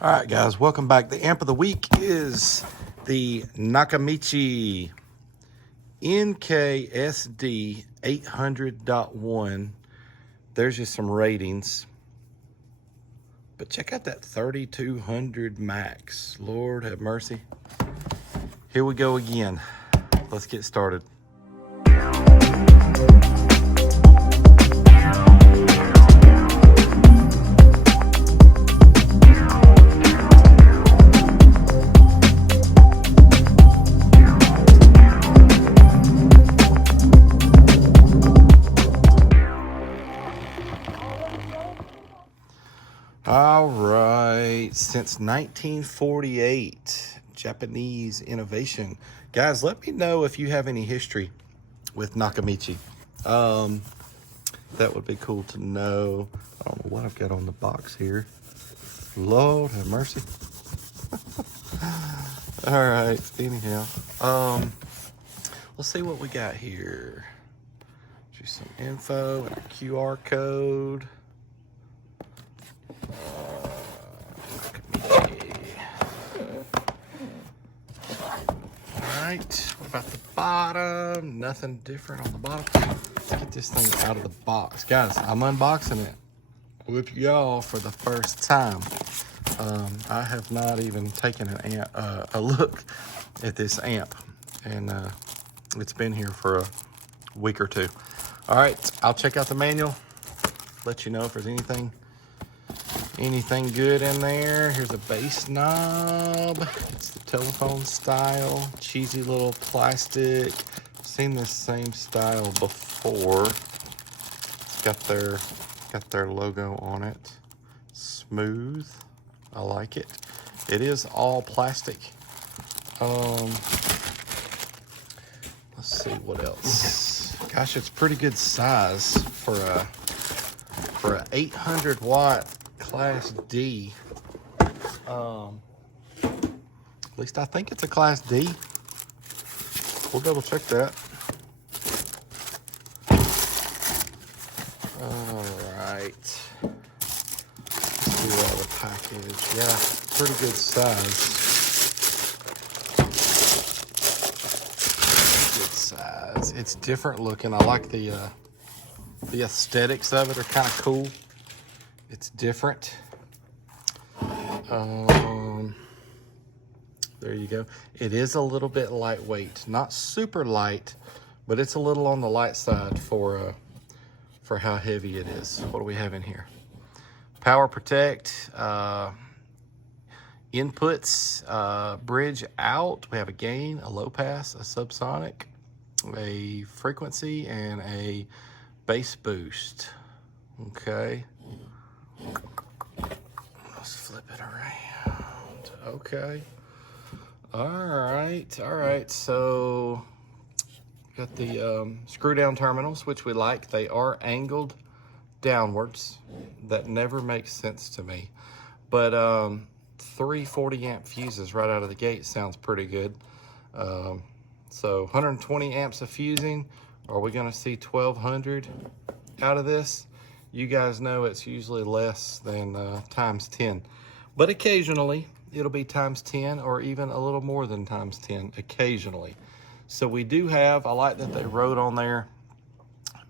All right, guys, welcome back. The amp of the week is the Nakamichi NKSD800.1. There's just some ratings. But check out that 3200 max. Lord have mercy. Here we go again. Let's get started. All right, since 1948, Japanese innovation. Guys, let me know if you have any history with Nakamichi. That would be cool to know. I don't know what I've got on the box here. Lord have mercy. All right, anyhow. Let's see what we got here. Just some info and a QR code. What about the bottom? Nothing different on the bottom. Let's get this thing out of the box. Guys, I'm unboxing it with y'all for the first time. I have not even taken a look at this amp, and it's been here for a week or two. All right, I'll check out the manual, let you know if there's anything good in there. Here's a bass knob. It's the telephone style, cheesy little plastic. I've seen this same style before. It's got their logo on it. Smooth. I like it. It is all plastic. Let's see what else. Gosh, it's pretty good size for a 800 watt Class D. At least I think it's a Class D. We'll double check that. All right. Let's see all the package. Yeah, pretty good size. Good size. It's different looking. I like the aesthetics of it are kind of cool. It's different. There you go. It is a little bit lightweight, not super light, but it's a little on the light side for how heavy it is. What do we have in here? Power protect, inputs, bridge out. We have a gain, a low pass, a subsonic, a frequency, and a bass boost. Okay. Let's flip it around. Okay. All right. So got the screw down terminals, which we like. They are angled downwards. That never makes sense to me. But 340 amp fuses right out of the gate sounds pretty good. So 120 amps of fusing. Are we going to see 1200 out of this? You guys know it's usually less than times 10, but occasionally it'll be times 10 or even a little more than times 10 occasionally. So we do have, I like that they wrote on there,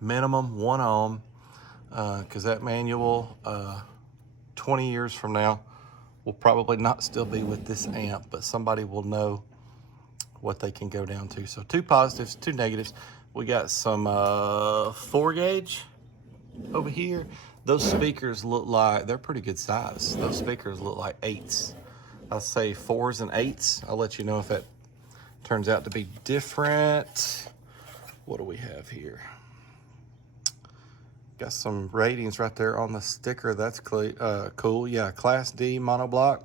minimum 1 ohm, because that manual 20 years from now will probably not still be with this amp, but somebody will know what they can go down to. So 2 positives, 2 negatives. We got some 4 gauge over here. Those speakers look like, they're pretty good size. Those speakers look like 8s. I'll say 4s and 8s. I'll let you know if that turns out to be different. What do we have here? Got some ratings right there on the sticker. That's cool. Yeah, Class D monoblock.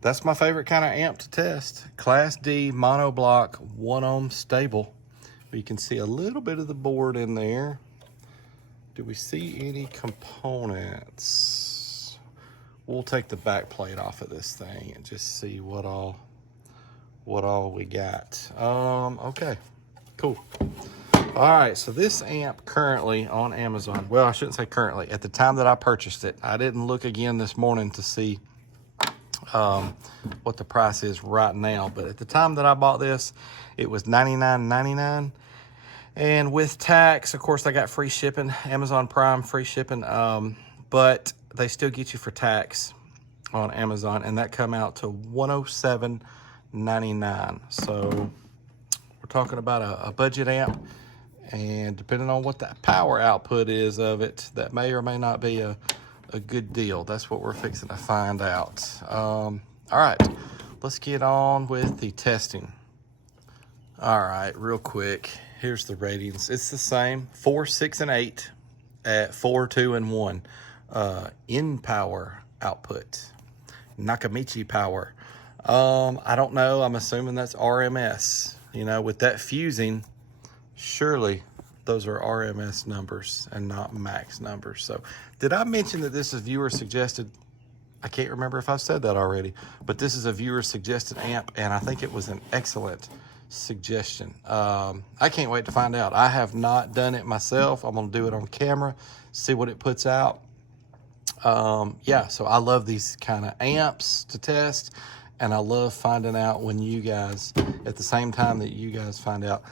That's my favorite kind of amp to test. Class D monoblock, 1 ohm stable. You can see a little bit of the board in there. Do we see any components? We'll take the back plate off of this thing and just see what all we got. Okay, cool. All right, so this amp currently on Amazon, well, I shouldn't say currently, at the time that I purchased it, I didn't look again this morning to see what the price is right now. But at the time that I bought this, it was $99.99. And with tax, of course, I got free shipping, Amazon Prime free shipping, but they still get you for tax on Amazon, and that come out to $107.99. So we're talking about a budget amp, and depending on what that power output is of it, that may or may not be a good deal. That's what we're fixing to find out. All right, let's get on with the testing. All right, real quick. Here's the ratings. It's the same, 4, 6, and 8 at 4, 2, and 1. In power output, Nakamichi power. I don't know. I'm assuming that's RMS. You know, with that fusing, surely those are RMS numbers and not max numbers. So, did I mention that this is viewer suggested? I can't remember if I've said that already, but this is a viewer suggested amp, and I think it was an excellent suggestion. I can't wait to find out. I have not done it myself. I'm gonna do it on camera, see what it puts out. Yeah, so I love these kind of amps to test, and I love finding out when you guys, at the same time that you guys find out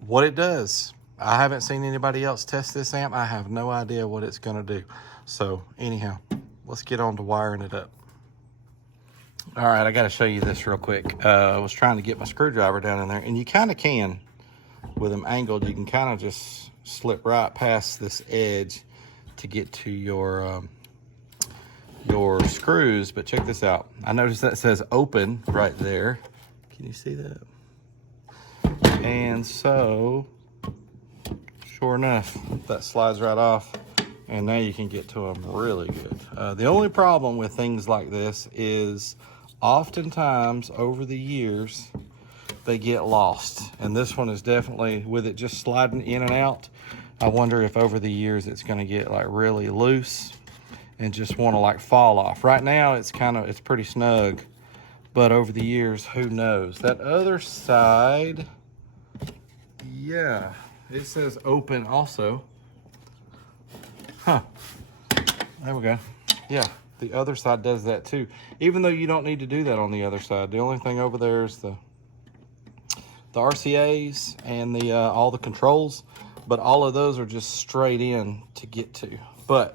what it does. I haven't seen anybody else test this amp. I have no idea what it's gonna do. So anyhow, let's get on to wiring it up. All right, I got to show you this real quick. I was trying to get my screwdriver down in there, and you kind of can, with them angled, you can kind of just slip right past this edge to get to your screws. But check this out. I noticed that says open right there. Can you see that? And so, sure enough, that slides right off, and now you can get to them really good. The only problem with things like this is oftentimes over the years they get lost, and this one is definitely, with it just sliding in and out, I wonder if over the years it's going to get like really loose and just want to like fall off. Right now it's pretty snug, but over the years, who knows. That other side, yeah, it says open also. Huh, there we go. Yeah, the other side does that too, even though you don't need to do that on the other side. The only thing over there is the RCAs and the all the controls, but all of those are just straight in to get to. But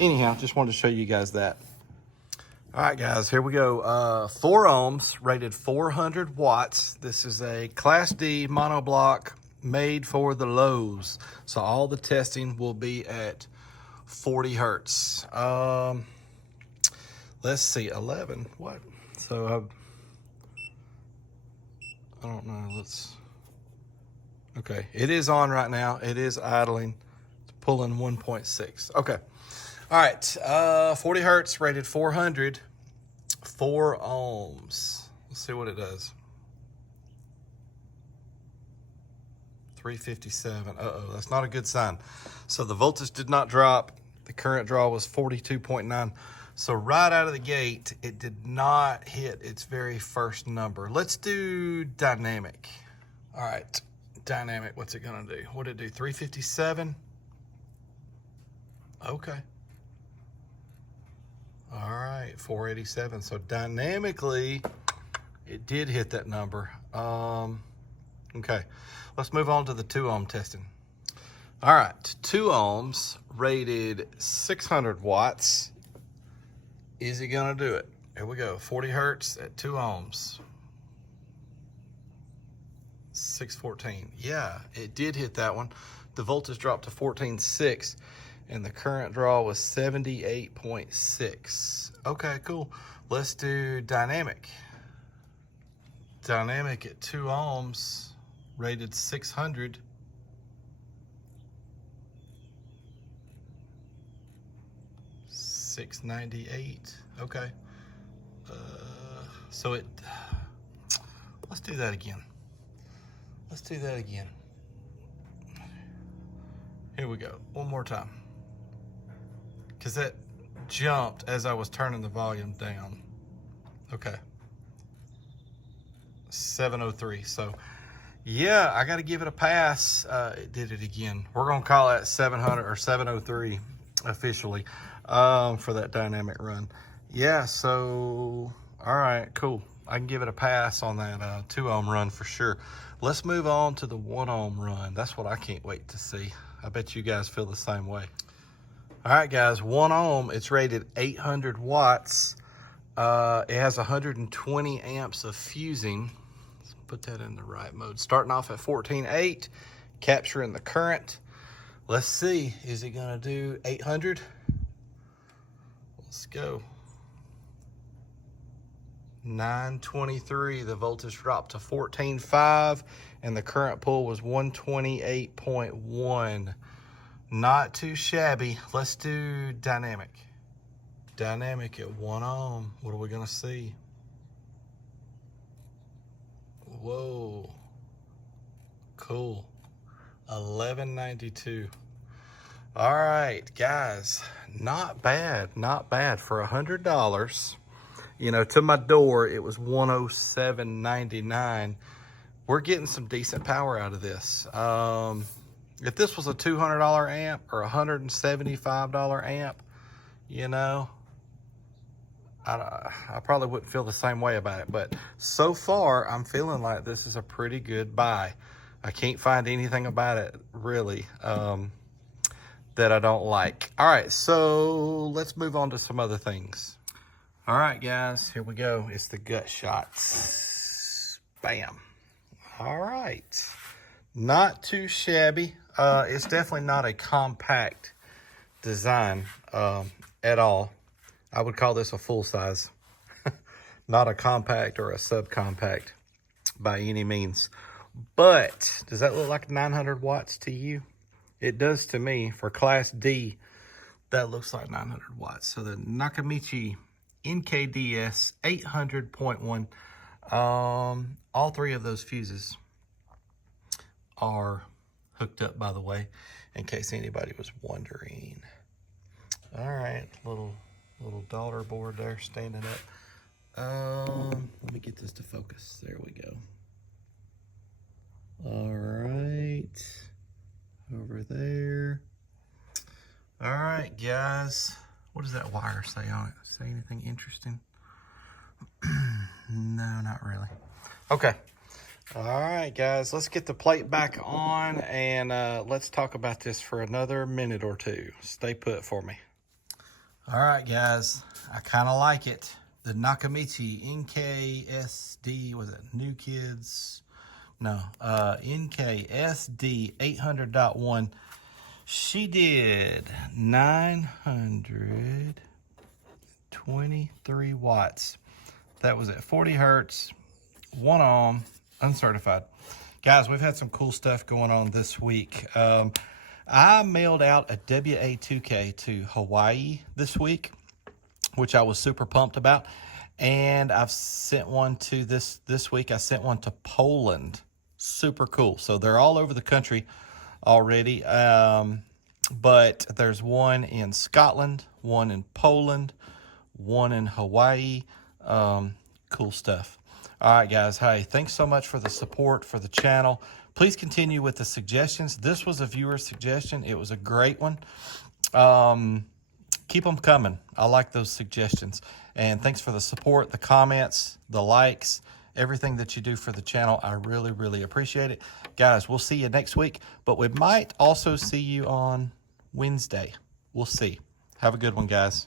anyhow, just wanted to show you guys that. All right, guys, here we go. 4 ohms, rated 400 watts. This is a Class D monoblock made for the lows. So all the testing will be at 40 hertz. Let's see, 11, what? So I don't know, okay, it is on right now. It is idling. It's pulling 1.6. Okay. All right, 40 hertz, rated 400, 4 ohms. Let's see what it does. 357. Uh-oh, that's not a good sign. So the voltage did not drop. The current draw was 42.9. So right out of the gate, it did not hit its very first number. Let's do dynamic. All right, dynamic, what's it gonna do? What did it do, 357? Okay. All right, 487. So dynamically, it did hit that number. Okay, let's move on to the 2 ohm testing. All right, 2 ohms, rated 600 watts. Is it gonna do it? Here we go, 40 hertz at 2 ohms. 614, yeah, it did hit that one. The voltage dropped to 14.6, and the current draw was 78.6. Okay, cool. Let's do dynamic. Dynamic at 2 ohms, rated 600. $698. Okay. So let's do that again. Let's do that again. Here we go. One more time. Because that jumped as I was turning the volume down. Okay. 703. So yeah, I got to give it a pass. It did it again. We're going to call that 700 or 703 officially for that dynamic run. Yeah, so, all right, cool. I can give it a pass on that 2 ohm run for sure. Let's move on to the 1 ohm run. That's what I can't wait to see. I bet you guys feel the same way. All right, guys, 1 ohm, it's rated 800 watts. It has 120 amps of fusing. Let's put that in the right mode. Starting off at 14.8, capturing the current. Let's see, is it gonna do 800? Let's go. 923, the voltage dropped to 14.5, and the current pull was 128.1. Not too shabby. Let's do dynamic. Dynamic at 1 ohm. What are we gonna see? Whoa. Cool. 1192. All right, guys. Not bad. Not bad for $100. You know, to my door, it was $107.99. We're getting some decent power out of this. If this was a $200 amp or a $175 amp, you know, I probably wouldn't feel the same way about it. But so far, I'm feeling like this is a pretty good buy. I can't find anything about it, really, that I don't like. All right, so let's move on to some other things. All right, guys, here we go. It's the gut shots. Bam. All right. Not too shabby. It's definitely not a compact design at all. I would call this a full size. Not a compact or a subcompact by any means. But does that look like 900 watts to you? It does to me. For Class D, that looks like 900 watts. So the Nakamichi NKSD800.1. All 3 of those fuses are hooked up, by the way, in case anybody was wondering. All right, little daughter board there standing up. Let me get this to focus. There we go. All right, over there. All right, guys. What does that wire say on it? Say anything interesting? No, not really. Okay. All right, guys. Let's get the plate back on and let's talk about this for another minute or two. Stay put for me. All right, guys. I kind of like it. The Nakamichi NKSD, was it New Kids? No, NKSD800.1. She did 923 watts. That was at 40 hertz, 1 ohm, uncertified. Guys, we've had some cool stuff going on this week. I mailed out a WA2K to Hawaii this week, which I was super pumped about. And I've sent one to this week. I sent one to Poland. Super cool. So they're all over the country already. But there's one in Scotland, one in Poland, one in Hawaii. Cool stuff. All right, guys. Hey, thanks so much for the support for the channel. Please continue with the suggestions. This was a viewer suggestion. It was a great one. Keep them coming. I like those suggestions. And thanks for the support, the comments, the likes, everything that you do for the channel. I really, really appreciate it. Guys, we'll see you next week, but we might also see you on Wednesday. We'll see. Have a good one, guys.